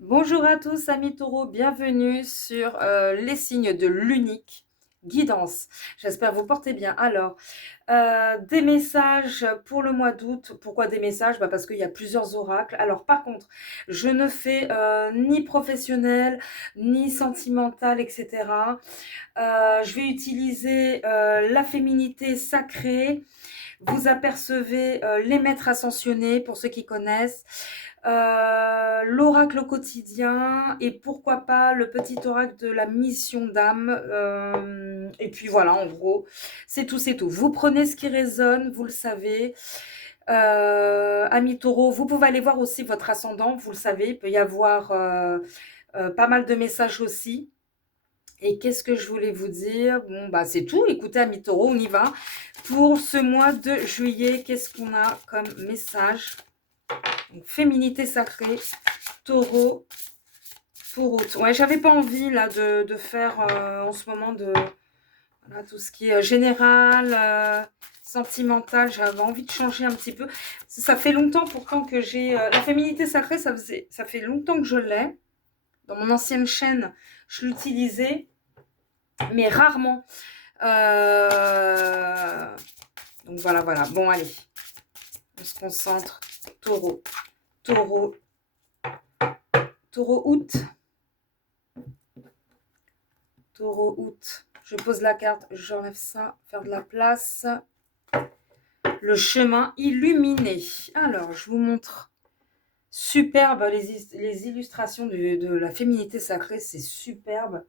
Bonjour à tous, amis taureaux, bienvenue sur les signes de l'unique guidance. J'espère vous portez bien. Alors, des messages pour le mois d'août. Pourquoi des messages? Parce qu'il y a plusieurs oracles. Alors, par contre, je ne fais ni professionnel, ni sentimental, etc. Je vais utiliser la féminité sacrée. Vous apercevez les maîtres ascensionnés, pour ceux qui connaissent, l'oracle au quotidien et pourquoi pas le petit oracle de la mission d'âme. Et puis voilà, en gros, c'est tout, c'est tout. Vous prenez ce qui résonne, vous le savez. Amis taureaux, vous pouvez aller voir aussi votre ascendant, vous le savez, il peut y avoir pas mal de messages aussi. Et qu'est-ce que je voulais vous dire? Bon, c'est tout. Écoutez, amis taureaux, on y va. Pour ce mois de juillet, qu'est-ce qu'on a comme message? Donc, féminité sacrée, taureau, pour août. Ouais, j'avais pas envie là de faire en ce moment voilà, tout ce qui est général, sentimental. J'avais envie de changer un petit peu. Ça fait longtemps pourtant que j'ai... la féminité sacrée, ça fait longtemps que je l'ai. Dans mon ancienne chaîne, je l'utilisais, mais rarement. Donc voilà, voilà. Bon, allez. On se concentre. Taureau. Taureau. Taureau août. Taureau août. Je pose la carte, j'enlève ça, faire de la place. Le chemin illuminé. Alors, je vous montre. Superbe, les illustrations de la féminité sacrée, c'est superbe.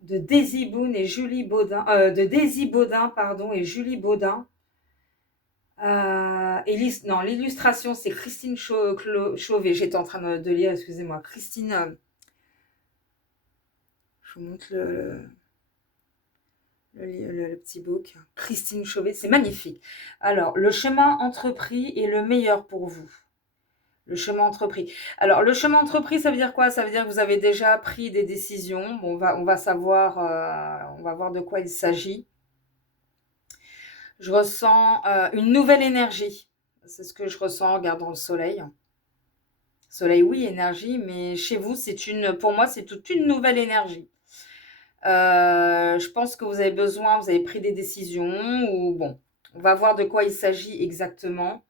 De Daisy Boone et Julie Baudin, de Daisy Baudin, pardon, et Julie Baudin. Non, l'illustration, c'est Christine Chauvet. J'étais en train de lire, excusez-moi. Christine, je vous montre le petit book. Christine Chauvet, c'est magnifique. Alors, le chemin entrepris est le meilleur pour vous. Le chemin entrepris. Alors, le chemin entrepris, ça veut dire quoi? Ça veut dire que vous avez déjà pris des décisions. Bon, on va savoir, on va voir de quoi il s'agit. Je ressens une nouvelle énergie. C'est ce que je ressens en regardant le soleil. Soleil, oui, énergie, mais chez vous, pour moi, c'est toute une nouvelle énergie. Je pense que vous avez besoin, vous avez pris des décisions, ou bon, on va voir de quoi il s'agit exactement.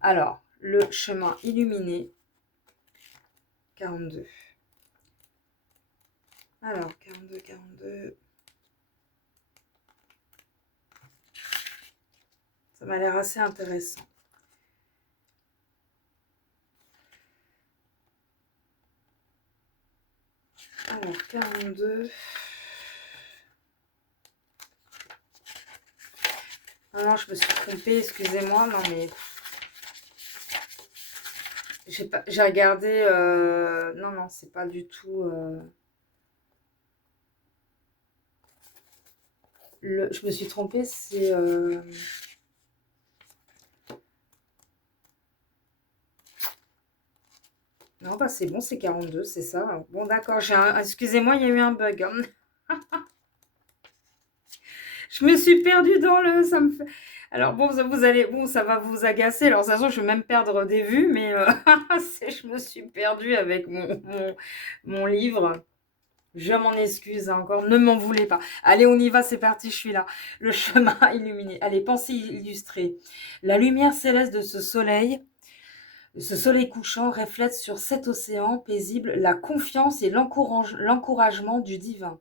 Alors, le chemin illuminé, 42. Alors, 42, 42. Ça m'a l'air assez intéressant. Alors, 42. Ah non, je me suis trompée, excusez-moi. Non, mais j'ai regardé. Non, non, c'est pas du tout. Je me suis trompée, c'est. Non, c'est bon, c'est 42, c'est ça. Bon, d'accord, excusez-moi, il y a eu un bug. Hein. Je me suis perdue dans le... Ça me fait... Alors, bon, vous allez... Bon, ça va vous agacer. Alors, de toute façon, je vais même perdre des vues, mais je me suis perdue avec mon livre. Je m'en excuse encore, ne m'en voulez pas. Allez, on y va, c'est parti, je suis là. Le chemin illuminé. Allez, pensée illustrée. La lumière céleste de ce soleil couchant reflète sur cet océan paisible la confiance et l'encouragement du divin.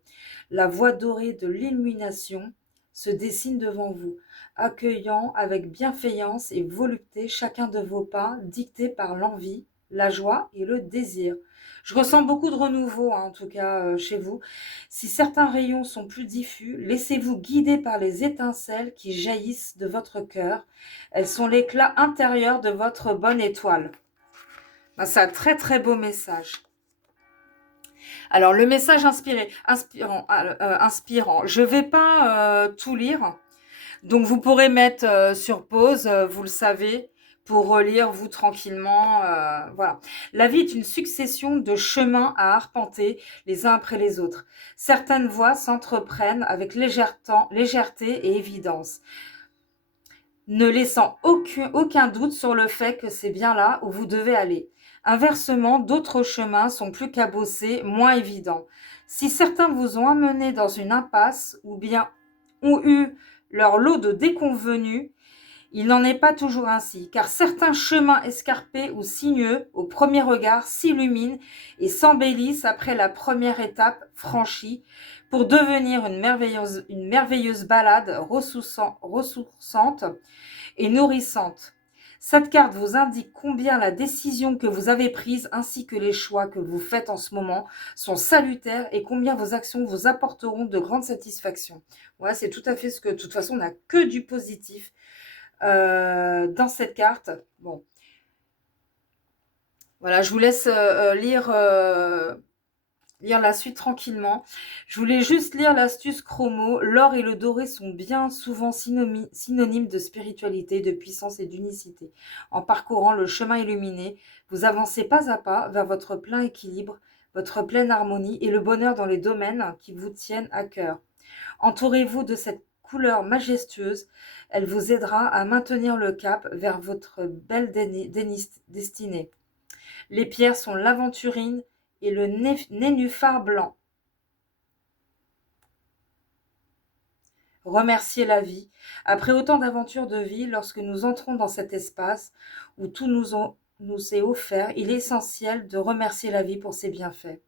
La voie dorée de l'illumination se dessine devant vous, accueillant avec bienveillance et volupté chacun de vos pas, dictés par l'envie, la joie et le désir. Je ressens beaucoup de renouveau, en tout cas chez vous. Si certains rayons sont plus diffus, laissez-vous guider par les étincelles qui jaillissent de votre cœur. Elles sont l'éclat intérieur de votre bonne étoile. C'est un très très beau message. Alors, le message inspirant. Je ne vais pas tout lire. Donc, vous pourrez mettre sur pause, vous le savez, pour relire, vous, tranquillement. Voilà. La vie est une succession de chemins à arpenter les uns après les autres. Certaines voies s'entreprennent avec légèreté et évidence, ne laissant aucun doute sur le fait que c'est bien là où vous devez aller. Inversement, d'autres chemins sont plus cabossés, moins évidents. Si certains vous ont amené dans une impasse ou bien ont eu leur lot de déconvenus, il n'en est pas toujours ainsi, car certains chemins escarpés ou sinueux, au premier regard, s'illuminent et s'embellissent après la première étape franchie, pour devenir une merveilleuse balade ressourçante et nourrissante. Cette carte vous indique combien la décision que vous avez prise ainsi que les choix que vous faites en ce moment sont salutaires et combien vos actions vous apporteront de grandes satisfactions. Voilà, c'est tout à fait ce que, de toute façon, on n'a que du positif dans cette carte. Bon, voilà, je vous laisse lire la suite tranquillement. Je voulais juste lire l'astuce chromo. L'or et le doré sont bien souvent synonymes de spiritualité, de puissance et d'unicité. En parcourant le chemin illuminé, vous avancez pas à pas vers votre plein équilibre, votre pleine harmonie et le bonheur dans les domaines qui vous tiennent à cœur. Entourez-vous de cette couleur majestueuse, elle vous aidera à maintenir le cap vers votre belle destinée. Les pierres sont l'aventurine et le nénuphar blanc. Remerciez la vie. Après autant d'aventures de vie, lorsque nous entrons dans cet espace où tout nous est offert, il est essentiel de remercier la vie pour ses bienfaits.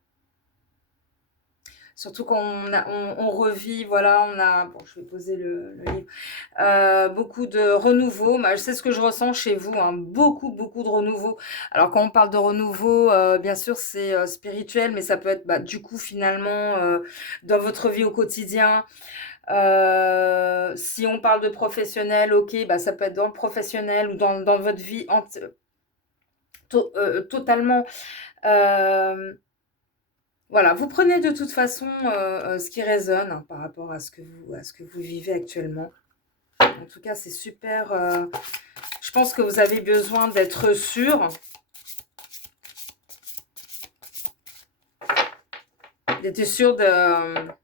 Surtout quand on revit, voilà, on a, bon, je vais poser le livre, beaucoup de renouveau. Bah, je sais ce que je ressens chez vous, hein, beaucoup de renouveau. Alors quand on parle de renouveau, bien sûr c'est spirituel, mais ça peut être du coup finalement dans votre vie au quotidien. Si on parle de professionnel, ok, ça peut être dans le professionnel ou dans votre vie totalement. Voilà, vous prenez de toute façon ce qui résonne par rapport à ce que vous vivez actuellement. En tout cas, c'est super. Je pense que vous avez besoin d'être sûr. D'être sûr par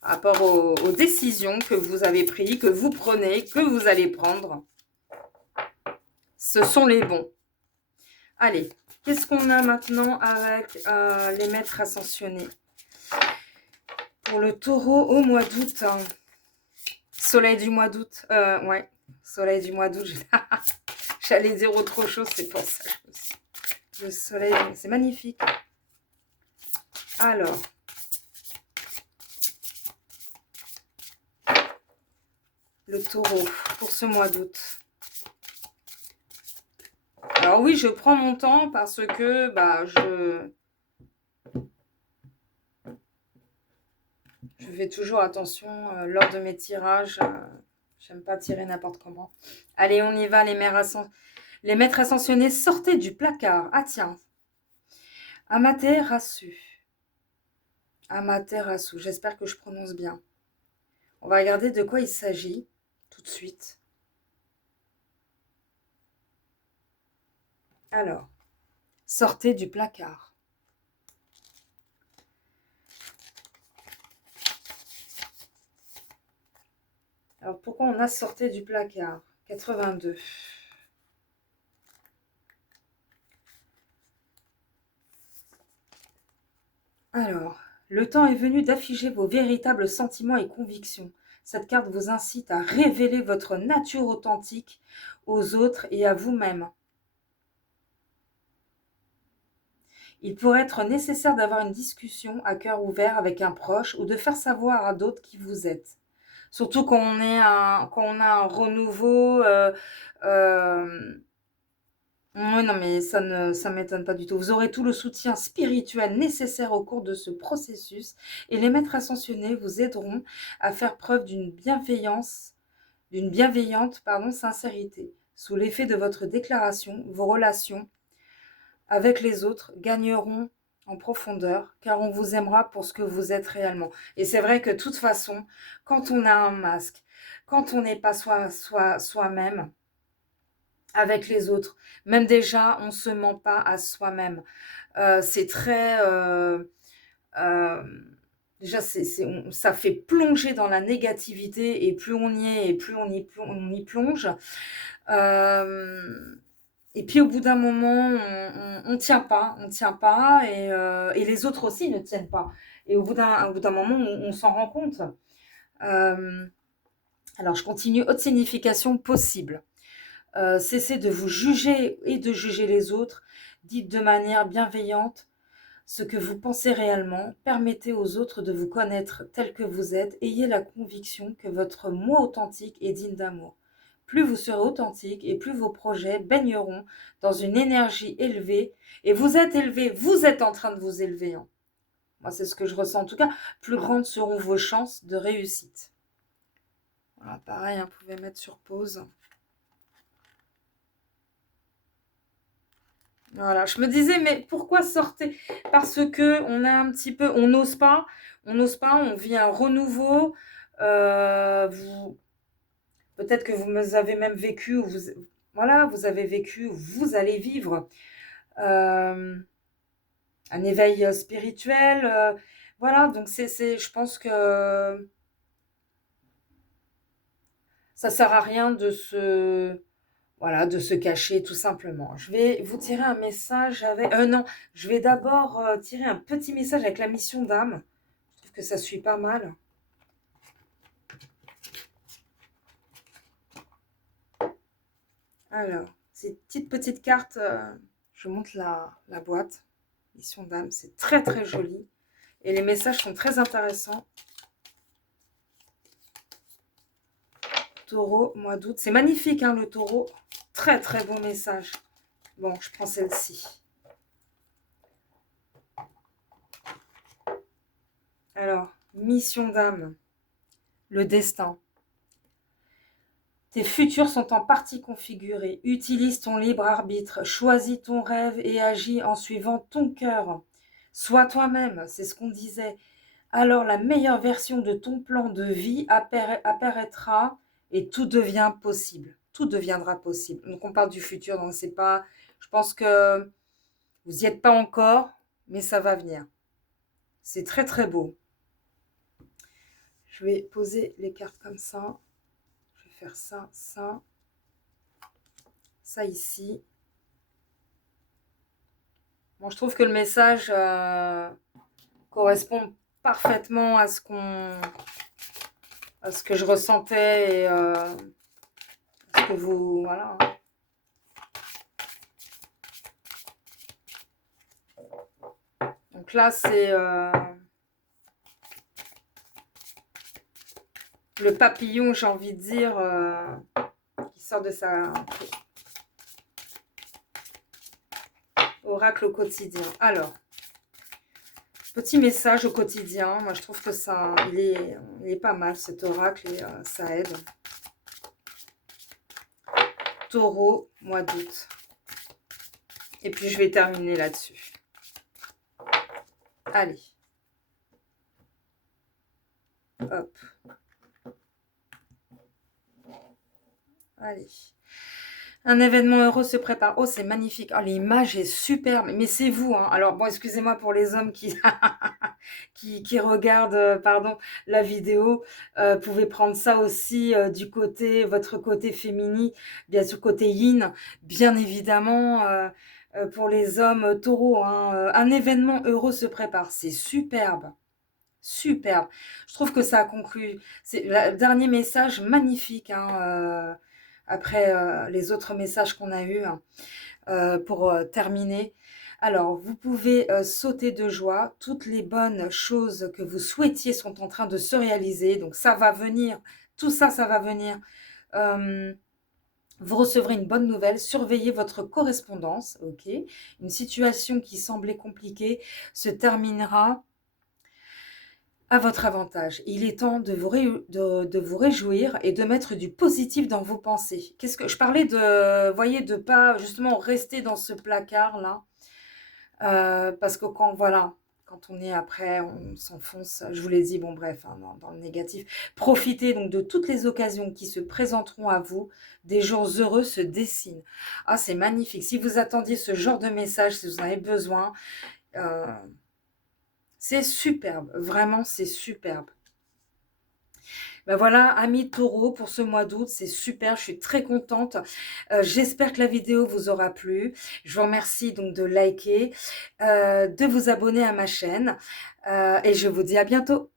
rapport aux décisions que vous avez prises, que vous prenez, que vous allez prendre. Ce sont les bons. Allez, qu'est-ce qu'on a maintenant avec les maîtres ascensionnés? Pour le taureau au mois d'août. Hein. Soleil du mois d'août. Ouais, soleil du mois d'août. J'allais dire autre chose, c'est pour ça. Le soleil, c'est magnifique. Alors. Le taureau pour ce mois d'août. Alors oui, je prends mon temps parce que je fais toujours attention lors de mes tirages. J'aime pas tirer n'importe comment. Allez, on y va, les maîtres ascensionnés, sortez du placard. Ah tiens. Amaterasu. Amaterasu. J'espère que je prononce bien. On va regarder de quoi il s'agit tout de suite. Alors, sortez du placard. Alors, pourquoi on a sorti du placard? 82. Alors, le temps est venu d'afficher vos véritables sentiments et convictions. Cette carte vous incite à révéler votre nature authentique aux autres et à vous-même. Il pourrait être nécessaire d'avoir une discussion à cœur ouvert avec un proche ou de faire savoir à d'autres qui vous êtes. Surtout quand on a un renouveau. Oui, non, mais ça ne m'étonne pas du tout. Vous aurez tout le soutien spirituel nécessaire au cours de ce processus et les maîtres ascensionnés vous aideront à faire preuve d'une bienveillante sincérité. Sous l'effet de votre déclaration, vos relations avec les autres gagneront en profondeur, car on vous aimera pour ce que vous êtes réellement. Et c'est vrai que de toute façon, quand on a un masque, quand on n'est pas soi-même avec les autres, même déjà, on ne se ment pas à soi-même. C'est très... déjà, ça fait plonger dans la négativité, et plus on y est, et plus on y plonge. Et puis au bout d'un moment, on tient pas, et les autres aussi ne tiennent pas. Et au bout d'un moment, on s'en rend compte. Euh, alors, je continue. Haute signification possible. Cessez de vous juger et de juger les autres. Dites de manière bienveillante ce que vous pensez réellement. Permettez aux autres de vous connaître tel que vous êtes. Ayez la conviction que votre moi authentique est digne d'amour. Plus vous serez authentique et plus vos projets baigneront dans une énergie élevée. Et vous êtes élevé, vous êtes en train de vous élever, hein. Moi, c'est ce que je ressens en tout cas. Plus grandes seront vos chances de réussite. Voilà, pareil, hein, vous pouvez mettre sur pause. Voilà, je me disais, mais pourquoi sortir? Parce que on a un petit peu, on n'ose pas, on vit un renouveau. Peut-être que vous avez même vécu, ou voilà, vous avez vécu, ou vous allez vivre euh, un éveil spirituel. Voilà, donc je pense que ça sert à rien voilà, de se cacher tout simplement. Je vais vous tirer un message avec... non, je vais d'abord tirer un petit message avec la mission d'âme. Je trouve que ça suit pas mal. Alors, ces petites cartes, je monte la boîte. Mission d'âme, c'est très très joli. Et les messages sont très intéressants. Taureau, mois d'août. C'est magnifique, hein, le taureau. Très très beau message. Bon, je prends celle-ci. Alors, mission d'âme. Le destin. Tes futurs sont en partie configurés. Utilise ton libre arbitre. Choisis ton rêve et agis en suivant ton cœur. Sois toi-même, c'est ce qu'on disait. Alors la meilleure version de ton plan de vie apparaîtra et tout devient possible. Tout deviendra possible. Donc on parle du futur, donc c'est pas... Je pense que vous n'y êtes pas encore, mais ça va venir. C'est très très beau. Je vais poser les cartes comme ça. Je vais faire ça, ça ici. Bon, je trouve que le message correspond parfaitement à ce que je ressentais et à ce que vous... Voilà. Donc là, c'est le papillon, j'ai envie de dire, qui sort de sa... Oracle au quotidien. Alors, petit message au quotidien. Moi, je trouve que ça, il est pas mal, cet oracle, et ça aide. Taureau, mois d'août. Et puis, je vais terminer là-dessus. Allez. Hop. Allez. Un événement heureux se prépare. Oh, c'est magnifique. Oh, l'image est superbe. Mais c'est vous, hein. Alors, bon, excusez-moi pour les hommes qui, qui regardent pardon, la vidéo. Pouvez prendre ça aussi du côté, votre côté féminin, bien sûr, côté yin, bien évidemment. Pour les hommes taureaux, hein. Un événement heureux se prépare. C'est superbe. Superbe. Je trouve que ça a conclu. C'est le dernier message magnifique, hein, après les autres messages qu'on a eus, hein, pour terminer. Alors, vous pouvez sauter de joie. Toutes les bonnes choses que vous souhaitiez sont en train de se réaliser. Donc, ça va venir. Tout ça, ça va venir. Vous recevrez une bonne nouvelle. Surveillez votre correspondance. Ok. Une situation qui semblait compliquée se terminera à votre avantage. Il est temps de vous réjouir et de mettre du positif dans vos pensées. Qu'est-ce que je parlais de, voyez, de pas justement rester dans ce placard là, parce que quand on est après, on s'enfonce. Je vous l'ai dit, bon bref, hein, dans le négatif. Profitez donc de toutes les occasions qui se présenteront à vous. Des jours heureux se dessinent. Ah, c'est magnifique. Si vous attendiez ce genre de message, si vous en avez besoin. C'est superbe, vraiment c'est superbe. Ben voilà, amis taureaux, pour ce mois d'août, c'est super, je suis très contente. J'espère que la vidéo vous aura plu. Je vous remercie donc de liker, de vous abonner à ma chaîne et je vous dis à bientôt.